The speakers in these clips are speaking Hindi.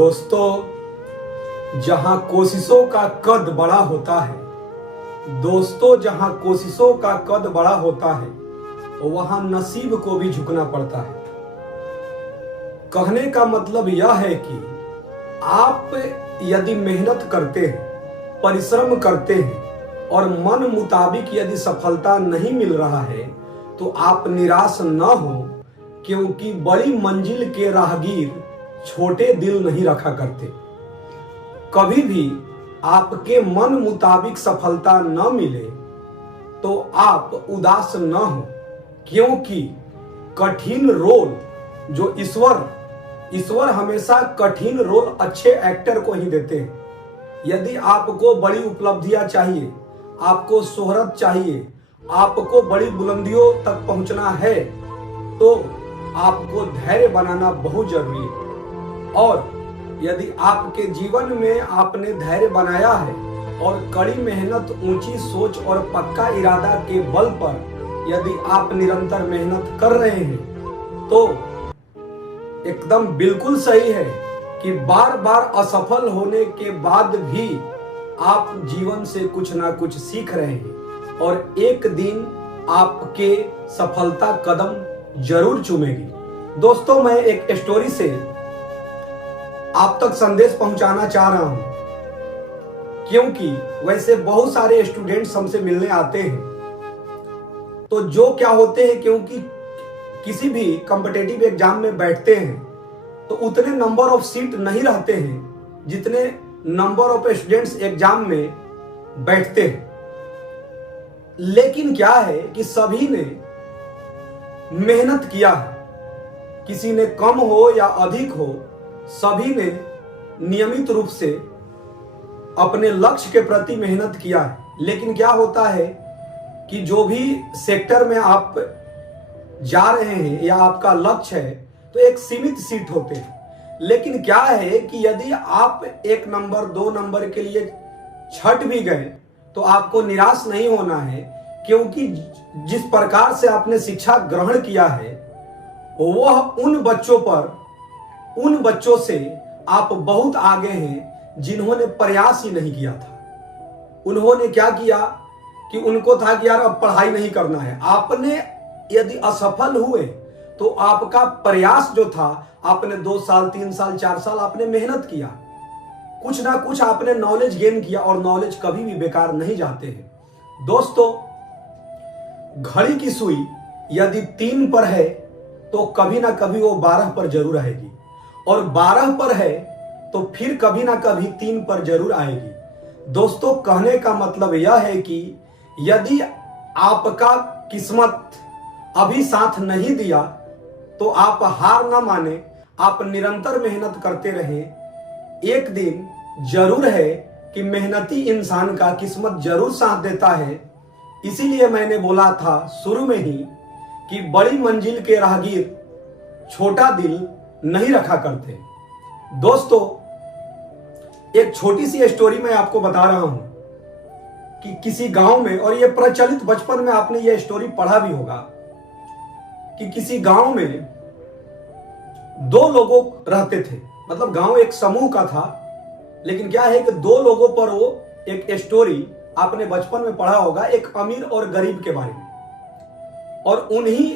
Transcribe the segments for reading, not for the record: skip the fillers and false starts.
दोस्तों, जहां कोशिशों का कद बड़ा होता है, दोस्तों जहां कोशिशों का कद बड़ा होता है, वहां नसीब को भी झुकना पड़ता है। कहने का मतलब यह है कि आप यदि मेहनत करते हैं, परिश्रम करते हैं और मन मुताबिक यदि सफलता नहीं मिल रहा है तो आप निराश न हो, क्योंकि बड़ी मंजिल के राहगीर छोटे दिल नहीं रखा करते। कभी भी आपके मन मुताबिक सफलता न मिले तो आप उदास न हो, क्योंकि कठिन रोल जो ईश्वर हमेशा कठिन रोल अच्छे एक्टर को ही देते हैं। यदि आपको बड़ी उपलब्धियां चाहिए, आपको शोहरत चाहिए, आपको बड़ी बुलंदियों तक पहुंचना है तो आपको धैर्य बनाना बहुत जरूरी है। और यदि आपके जीवन में आपने धैर्य बनाया है और कड़ी मेहनत, ऊंची सोच और पक्का इरादा के बल पर यदि आप निरंतर मेहनत कर रहे हैं तो एकदम बिल्कुल सही है कि बार बार असफल होने के बाद भी आप जीवन से कुछ ना कुछ सीख रहे हैं और एक दिन आपके सफलता कदम जरूर चूमेगी। दोस्तों, मैं एक स्टोरी से आप तक संदेश पहुंचाना चाह रहा हूं, क्योंकि वैसे बहुत सारे स्टूडेंट्स हमसे मिलने आते हैं तो जो क्या होते हैं, क्योंकि किसी भी कॉम्पिटिटिव एग्जाम में बैठते हैं तो उतने नंबर ऑफ सीट नहीं रहते हैं जितने नंबर ऑफ स्टूडेंट्स एग्जाम में बैठते हैं। लेकिन क्या है कि सभी ने मेहनत किया है, किसी ने कम हो या अधिक हो, सभी ने नियमित रूप से अपने लक्ष्य के प्रति मेहनत किया है। लेकिन क्या होता है कि जो भी सेक्टर में आप जा रहे हैं या आपका लक्ष्य है तो एक सीमित सीट होते हैं। लेकिन क्या है कि यदि आप 1 नंबर 2 नंबर के लिए छट भी गए तो आपको निराश नहीं होना है, क्योंकि जिस प्रकार से आपने शिक्षा ग्रहण किया है वह उन बच्चों से आप बहुत आगे हैं जिन्होंने प्रयास ही नहीं किया था। उन्होंने क्या किया कि उनको था कि यार अब पढ़ाई नहीं करना है। आपने यदि असफल हुए तो आपका प्रयास जो था, आपने 2 साल 3 साल 4 साल आपने मेहनत किया, कुछ ना कुछ आपने नॉलेज गेन किया और नॉलेज कभी भी बेकार नहीं जाते हैं। दोस्तों, घड़ी की सुई यदि 3 पर है तो कभी ना कभी वो 12 पर जरूर आएगी, और 12 पर है तो फिर कभी ना कभी 3 पर जरूर आएगी। दोस्तों, कहने का मतलब यह है कि यदि आपका किस्मत अभी साथ नहीं दिया तो आप हार ना माने, आप निरंतर मेहनत करते रहें। एक दिन जरूर है कि मेहनती इंसान का किस्मत जरूर साथ देता है। इसीलिए मैंने बोला था शुरू में ही कि बड़ी मंजिल के राहगीर छोटा दिल नहीं रखा करते। दोस्तों, एक छोटी सी स्टोरी मैं आपको बता रहा हूं कि किसी गांव में, और यह प्रचलित, बचपन में आपने यह स्टोरी पढ़ा भी होगा कि किसी गांव में 2 लोग रहते थे। मतलब गांव एक समूह का था, लेकिन क्या है कि 2 लोगों पर वो एक स्टोरी आपने बचपन में पढ़ा होगा, एक अमीर और गरीब के बारे में। और उन्हीं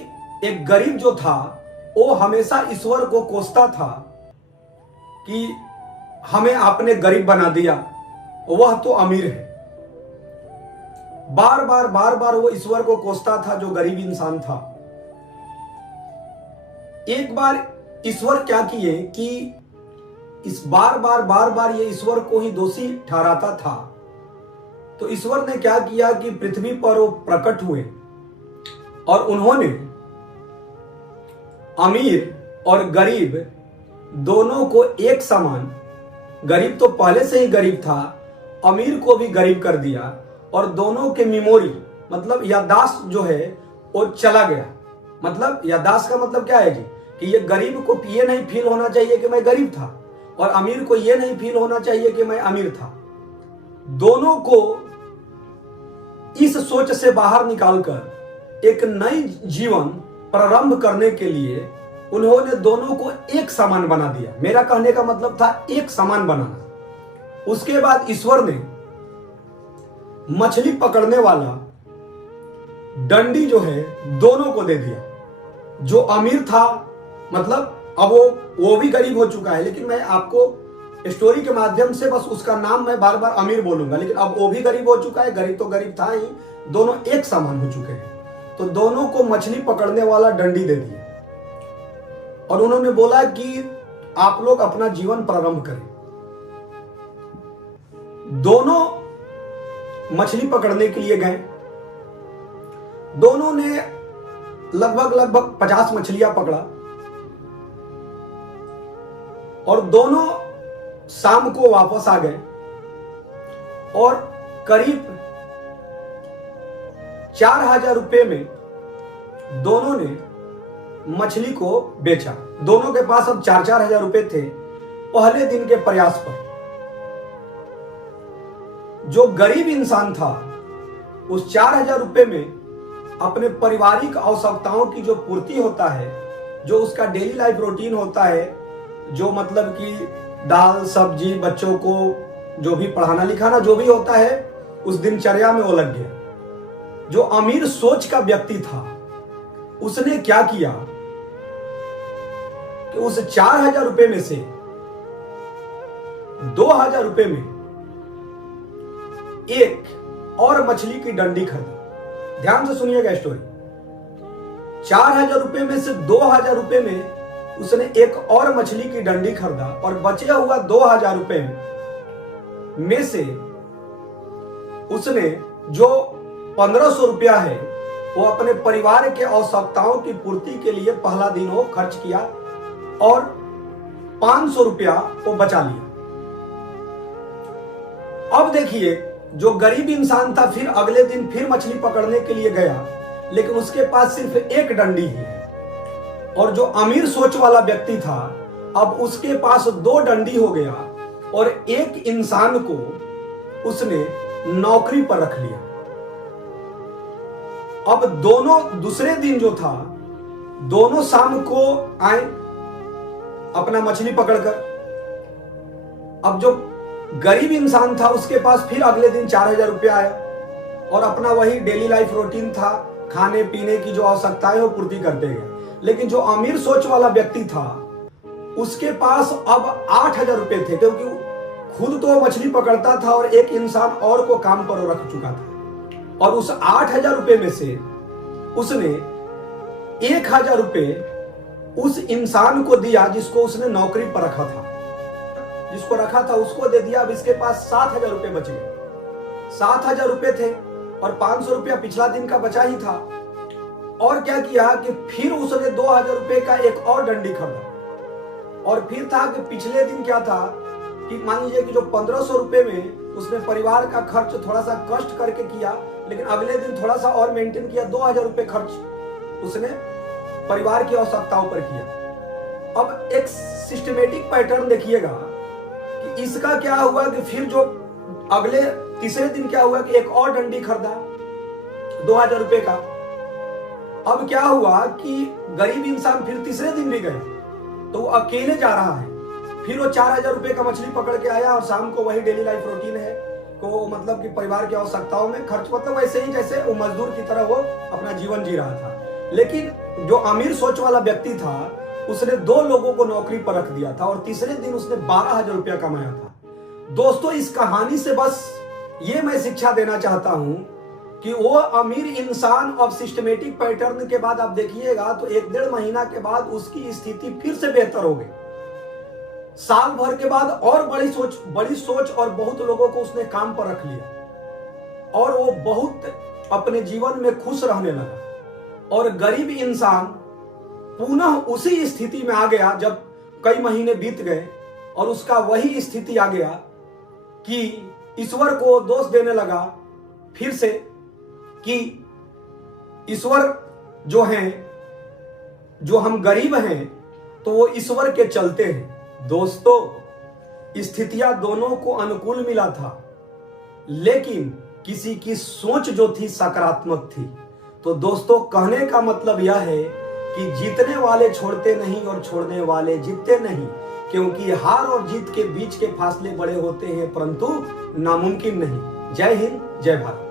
एक गरीब जो था वो हमेशा ईश्वर को कोसता था कि हमें आपने गरीब बना दिया, वह तो अमीर है। बार बार वो ईश्वर को कोसता था जो गरीब इंसान था। एक बार ईश्वर क्या किए कि इस बार ये ईश्वर को ही दोषी ठहराता था। तो ईश्वर ने क्या किया कि पृथ्वी पर वो प्रकट हुए और उन्होंने अमीर और गरीब दोनों को एक समान, गरीब तो पहले से ही गरीब था, अमीर को भी गरीब कर दिया और दोनों के मेमोरी, मतलब याददाश्त जो है वो चला गया। मतलब याददाश्त का मतलब क्या है जी, कि ये गरीब को ये नहीं फील होना चाहिए कि मैं गरीब था और अमीर को ये नहीं फील होना चाहिए कि मैं अमीर था। दोनों को इस सोच से बाहर निकालकर एक नई जीवन प्रारंभ करने के लिए उन्होंने दोनों को एक समान बना दिया। मेरा कहने का मतलब था एक समान बनाना। उसके बाद ईश्वर ने मछली पकड़ने वाला डंडी जो है दोनों को दे दिया। जो अमीर था, मतलब अब वो भी गरीब हो चुका है, लेकिन मैं आपको स्टोरी के माध्यम से बस उसका नाम मैं बार बार अमीर बोलूंगा, लेकिन अब वो भी गरीब हो चुका है। गरीब तो गरीब था ही, दोनों एक समान हो चुके हैं। तो दोनों को मछली पकड़ने वाला डंडी दे दिया और उन्होंने बोला कि आप लोग अपना जीवन प्रारंभ करें। दोनों मछली पकड़ने के लिए गए। दोनों ने लगभग 50 मछलियां पकड़ा और दोनों शाम को वापस आ गए और करीब 4000 रुपए में दोनों ने मछली को बेचा। दोनों के पास अब 4-4 हजार रुपए थे पहले दिन के प्रयास पर। जो गरीब इंसान था उस 4000 रुपए में अपने पारिवारिक आवश्यकताओं की जो पूर्ति होता है, जो उसका डेली लाइफ रूटीन होता है, जो मतलब कि दाल सब्जी, बच्चों को जो भी पढ़ाना लिखाना जो भी होता है, उस दिनचर्या में वो लग गया। जो अमीर सोच का व्यक्ति था उसने क्या किया कि उस 4000 रुपए में से 2000 रुपए में एक और मछली की डंडी खरीदी। ध्यान से सुनिएगा स्टोरी। 4000 रुपए में से 2000 रुपए में उसने एक और मछली की डंडी खरीदा और बचे हुआ 2000 रुपए में से उसने जो 1500 रुपया है वो अपने परिवार के आवश्यकताओं की पूर्ति के लिए पहला दिन वो खर्च किया और 500 रुपया वो बचा लिया। अब देखिए, जो गरीब इंसान था फिर अगले दिन फिर मछली पकड़ने के लिए गया, लेकिन उसके पास सिर्फ एक डंडी ही है। और जो अमीर सोच वाला व्यक्ति था अब उसके पास 2 डंडी हो गया और एक इंसान को उसने नौकरी पर रख लिया। अब दोनों दूसरे दिन जो था, दोनों शाम को आए अपना मछली पकड़कर। अब जो गरीब इंसान था उसके पास फिर अगले दिन 4000 रुपया आया और अपना वही डेली लाइफ रूटीन था, खाने पीने की जो आवश्यकताएं वो पूर्ति करते गए। लेकिन जो अमीर सोच वाला व्यक्ति था उसके पास अब 8000 रुपए थे, क्योंकि खुद तो मछली पकड़ता था और एक इंसान और को काम पर रख चुका था। और उस 8000 रुपए में से उसने 1000 रुपए उस इंसान को दिया जिसको उसने नौकरी पर रखा था, जिसको रखा था उसको दे दिया। अब इसके पास 7000 रुपए बच गए। 7000 रुपए थे और 500 रुपया पिछला दिन का बचा ही था। और क्या किया कि फिर उसने 2000 रुपए का एक और डंडी खरीदा। और फिर था कि पिछले दिन क्या था कि मान लीजिए कि जो 1500 रुपए में उसने परिवार का खर्च थोड़ा सा कष्ट करके किया, लेकिन अगले दिन थोड़ा सा और मेंटेन किया, 2000 रुपए खर्च उसने परिवार की आवश्यकताओं पर किया। अब एक सिस्टमेटिक पैटर्न देखिएगा कि इसका क्या हुआ कि फिर जो अगले तीसरे दिन क्या हुआ कि एक और डंडी खरीदा 2000 रुपए का। अब क्या हुआ कि गरीब इंसान फिर तीसरे दिन भी गए तो वो अकेले जा रहा है। फिर वो 4000 रुपए का मछली पकड़ के आया और शाम को वही डेली लाइफ रूटीन है को मतलब कि परिवार की आवश्यकताओं में खर्च, मतलब वैसे ही जैसे वो मजदूर की तरह वो अपना जीवन जी रहा था। लेकिन जो अमीर सोच वाला व्यक्ति था उसने 2 लोगों को नौकरी पर रख दिया था और तीसरे दिन उसने 12000 रुपया कमाया था। दोस्तों, इस कहानी से बस ये मैं शिक्षा देना चाहता हूं कि वो अमीर इंसान अब सिस्टमेटिक पैटर्न के बाद आप देखिएगा तो 1-1.5 महीना के बाद उसकी स्थिति फिर से बेहतर हो गई। साल भर के बाद और बड़ी सोच और बहुत लोगों को उसने काम पर रख लिया और वो बहुत अपने जीवन में खुश रहने लगा। और गरीब इंसान पुनः उसी स्थिति में आ गया जब कई महीने बीत गए और उसका वही स्थिति आ गया कि ईश्वर को दोष देने लगा फिर से कि ईश्वर जो हैं, जो हम गरीब हैं तो वो ईश्वर के चलते हैं। दोस्तों, स्थितियां दोनों को अनुकूल मिला था, लेकिन किसी की सोच जो थी सकारात्मक थी। तो दोस्तों, कहने का मतलब यह है कि जीतने वाले छोड़ते नहीं और छोड़ने वाले जीतते नहीं, क्योंकि हार और जीत के बीच के फासले बड़े होते हैं परंतु नामुमकिन नहीं। जय हिंद, जय भारत।